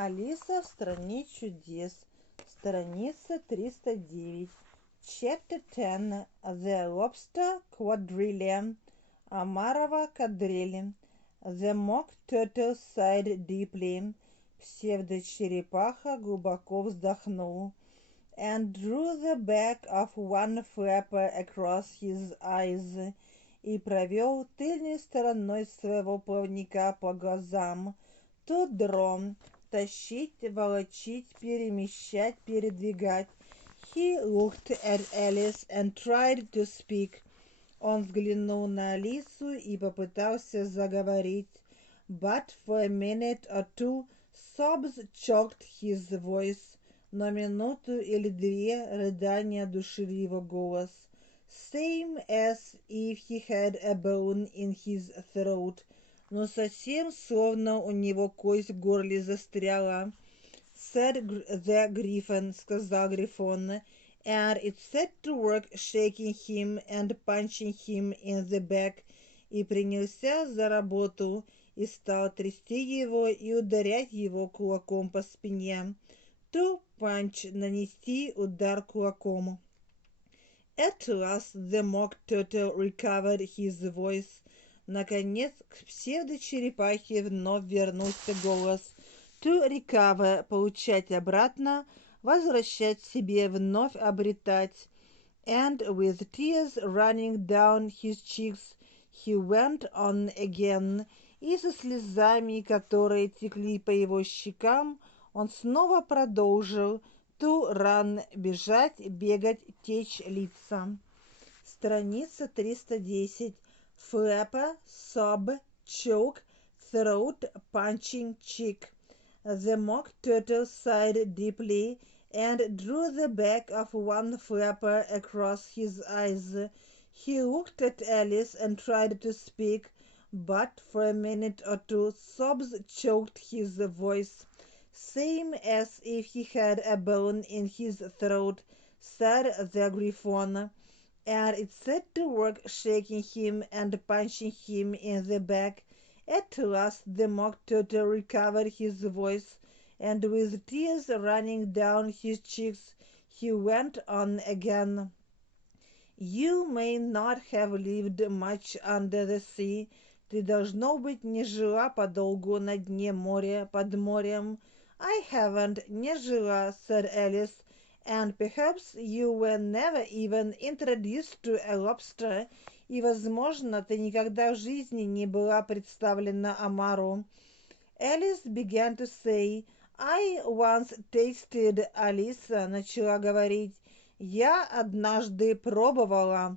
Алиса в стране чудес. Страница 309. Chapter 10. The Lobster Quadrille. Омарова кадриль. The Mock Turtle sighed deeply. Псевдочерепаха глубоко вздохнул. And drew the back of one flapper across his eyes. И провел тыльной стороной своего плавника по глазам. To draw. Тащить, волочить, перемещать, передвигать. He looked at Alice and tried to speak. Он взглянул на Алису и попытался заговорить. But for a minute or two sobs choked his voice. Но минуту или две рыдания душили его голос. Same as if he had a bone in his throat. Но совсем словно у него кость в горле застряла. Said the Griffin, сказал Грифон, and it set to work shaking him and punching him in the back, и принялся за работу, и стал трясти его и ударять его кулаком по спине. To punch, нанести удар кулаком. At last the Mock Turtle recovered his voice. Наконец, к псевдочерепахе вновь вернулся голос. To recover, получать обратно, возвращать себе, вновь обретать. And with tears running down his cheeks, he went on again. И со слезами, которые текли по его щекам, он снова продолжил. To run, бежать, бегать, течь, литься. Страница 310. Flapper, sob, choke, throat, punching, cheek. The Mock Turtle sighed deeply and drew the back of one flapper across his eyes. He looked at Alice and tried to speak, but for a minute or two sobs choked his voice. Same as if he had a bone in his throat, said the Griffon. And it set to work shaking him and punching him in the back. At last the Mock Turtle recovered his voice, and with tears running down his cheeks, he went on again. You may not have lived much under the sea. Ты, должно быть, не жила подолгу на дне моря, под морем. I haven't, не жила, said Alice. And perhaps you were never even introduced to a lobster, и, возможно, ты никогда в жизни не была представлена омару. Alice began to say, I once tasted Alice, начала говорить, я однажды пробовала.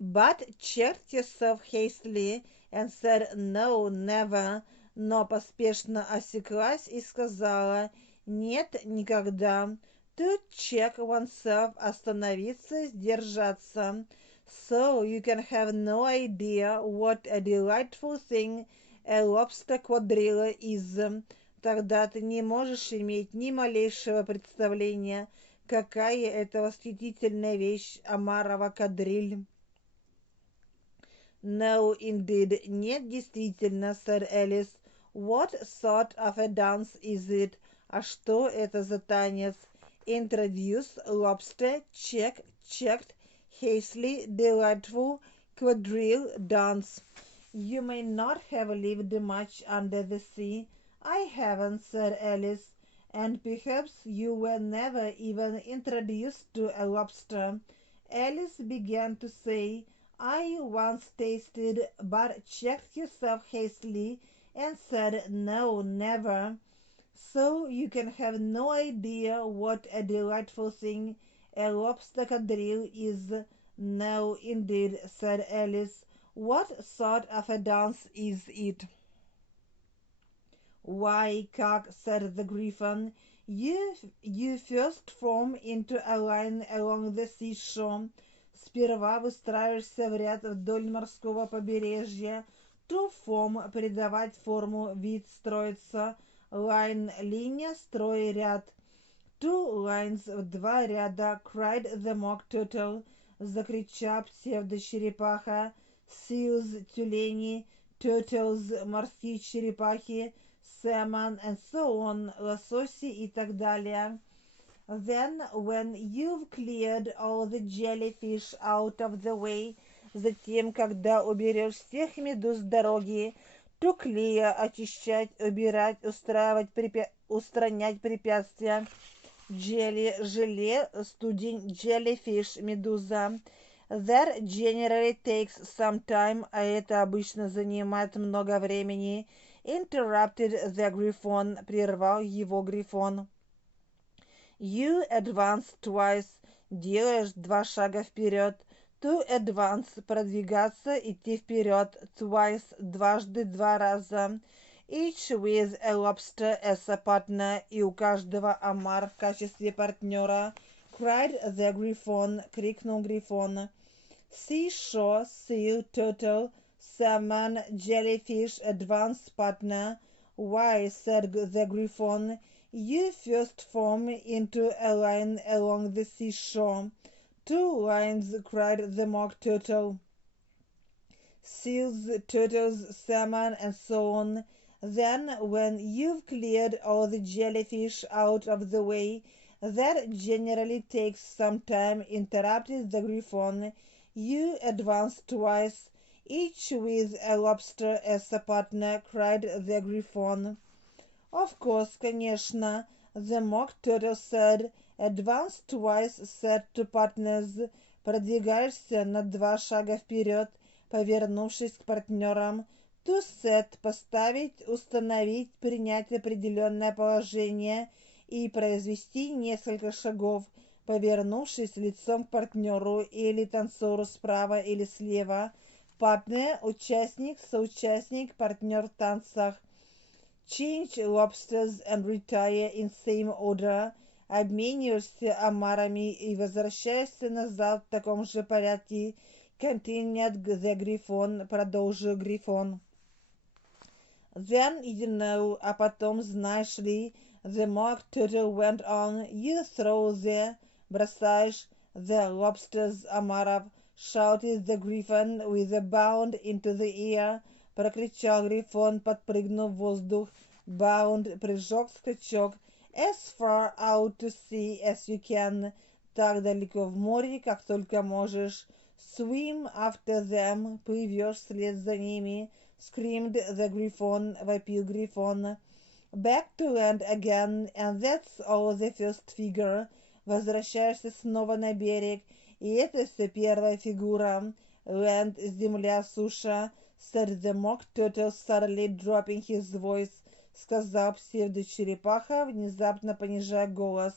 But checked yourself hastily and said, no, never, но поспешно осеклась и сказала, нет, никогда. To check oneself, остановиться, сдержаться. So you can have no idea what a delightful thing a lobster quadrille is. Тогда ты не можешь иметь ни малейшего представления, какая это восхитительная вещь омарова кадриль. No, indeed, нет, действительно, said Alice. What sort of a dance is it? А что это за танец? Introduce, lobster, check, checked, hastily, delightful, quadrille, dance. You may not have lived much under the sea. I haven't, said Alice, and perhaps you were never even introduced to a lobster. Alice began to say, I once tasted, but checked yourself hastily and said, no, never. So you can have no idea what a delightful thing a lobster quadrille is. No, indeed, said Alice. What sort of a dance is it? Why, как, said the Griffin, you first form into a line along the seashore. Сперва выстраиваешься в ряд вдоль морского побережья. To form, придавать форму, вид, строиться. Line, линия, строй, ряд. Two lines, в два ряда, cried the Mock Turtle, закричал псевдочерепаха. Seals, тюлени, turtles, морские черепахи. salmon, and so on, лососи и так далее. Then, when you've cleared all the jellyfish out of the way, затем, когда уберешь всех медуз с дороги, to clear, очищать, убирать, устранять препятствия, jelly, желе, студень, jellyfish, медуза. That generally takes some time, а это обычно занимает много времени. Interrupted the Griffon, прервал его Грифон. You advance twice, делаешь 2 шага вперед. To advance, продвигаться, идти вперед. Twice, дважды, 2 раза. Each with a lobster as a partner, и у каждого омар в качестве партнера. Cried the Griffon, крикнул Грифон. Seashore, seal, turtle, salmon, jellyfish, advance partner. Why, said the Griffon, you first form into a line along the seashore. 2 lines, cried the mock turtle. Seals, turtles, salmon, and so on. Then, when you've cleared all the jellyfish out of the way, that generally takes some time, interrupted the Griffon. You advance twice, each with a lobster as a partner, cried the Griffon. Of course, конечно, the mock turtle said. Advance twice, said to partners. Продвигаешься на 2 шага вперед, повернувшись к партнерам. To set, поставить, установить, принять определенное положение и произвести несколько шагов, повернувшись лицом к партнеру или танцору справа или слева. Партнер, участник, соучастник, партнер в танцах. Change lobsters and retire in same order. Обмениваешься омарами и возвращаешься назад в таком же порядке. Continued the Griffon, продолжил Грифон. Then, you know, а потом, знаешь ли, the mock turtle went on, you throw the, бросаешь, the lobsters, омаров, shouted the Griffon with a bound into the air, прокричал Грифон, подпрыгнув в воздух, bound, прыжок, скачок, as far out to sea as you can, так далеко в море, как только можешь, swim after them, плывешь вслед за ними, screamed the Griffon, вопил Грифон. Back to land again, and that's all the first figure. Возвращаешься снова на берег, и это все первая фигура. Land, земля, суша, said the mock turtle, suddenly dropping his voice, сказал псевдочерепаха, внезапно понижая голос.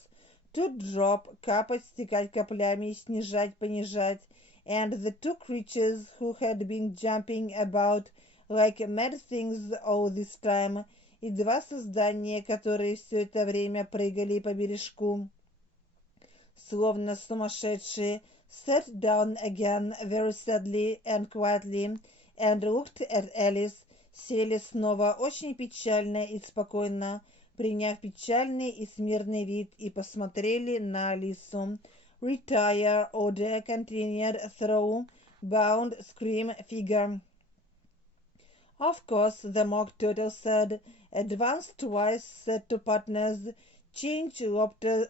To drop, капать, стекать каплями, снижать, понижать. And the 2 creatures who had been jumping about like mad things all this time, и 2 создания, которые все это время прыгали по бережку, словно сумасшедшие, sat down again very sadly and quietly, and looked at Alice, сели снова очень печально и спокойно, приняв печальный и смирный вид, и посмотрели на Алису. Retire, order, continued, throw, bound, scream, figure. Of course, the mock turtle said. Advance twice, said to partners. Change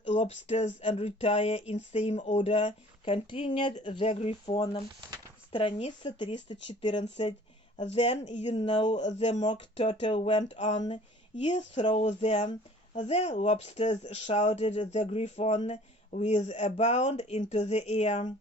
lobsters and retire in same order, continued the Griffon. Страница 314. Then, you know, the mock turtle went on. You throw them. The lobsters, shouted the Griffon, with a bound into the air.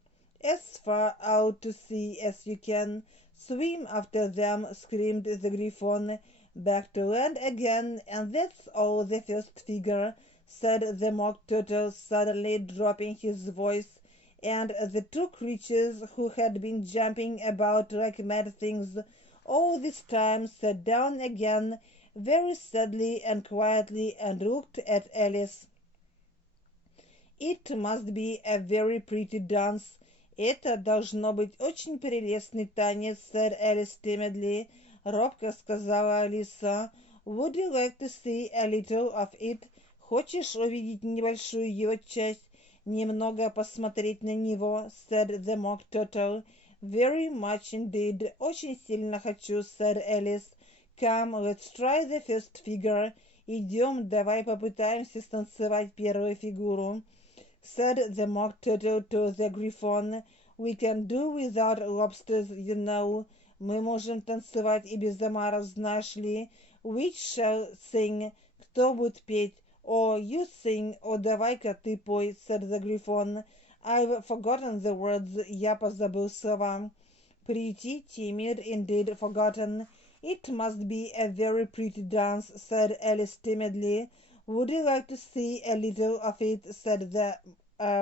As far out to sea as you can. Swim after them, screamed the Griffon. Back to land again, and that's all the first figure, said the mock turtle, suddenly dropping his voice. And the 2 creatures who had been jumping about like mad things all this time sat down again, very sadly and quietly, and looked at Alice. It must be a very pretty dance. Это должно быть очень прелестный танец, сэр Alice timidly, робко сказала Алиса. Would you like to see a little of it? Хочешь увидеть небольшую его часть, немного посмотреть на него, said the mock turtle. Very much indeed. Очень сильно хочу, said Alice. Come, let's try the first figure. Идем, давай попытаемся станцевать первую фигуру. Said the mock turtle to the griffon. We can do without lobsters, you know. Мы можем танцевать и без омаров, знаешь ли. Which shall sing? Кто будет петь? Oh, you sing. О, давай-ка ты пой, said the griffon. I've forgotten the words. Я позабыл слова. Pretty, timid, indeed forgotten. It must be a very pretty dance, said Alice timidly. Would you like to see a little of it, said the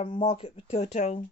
mock turtle.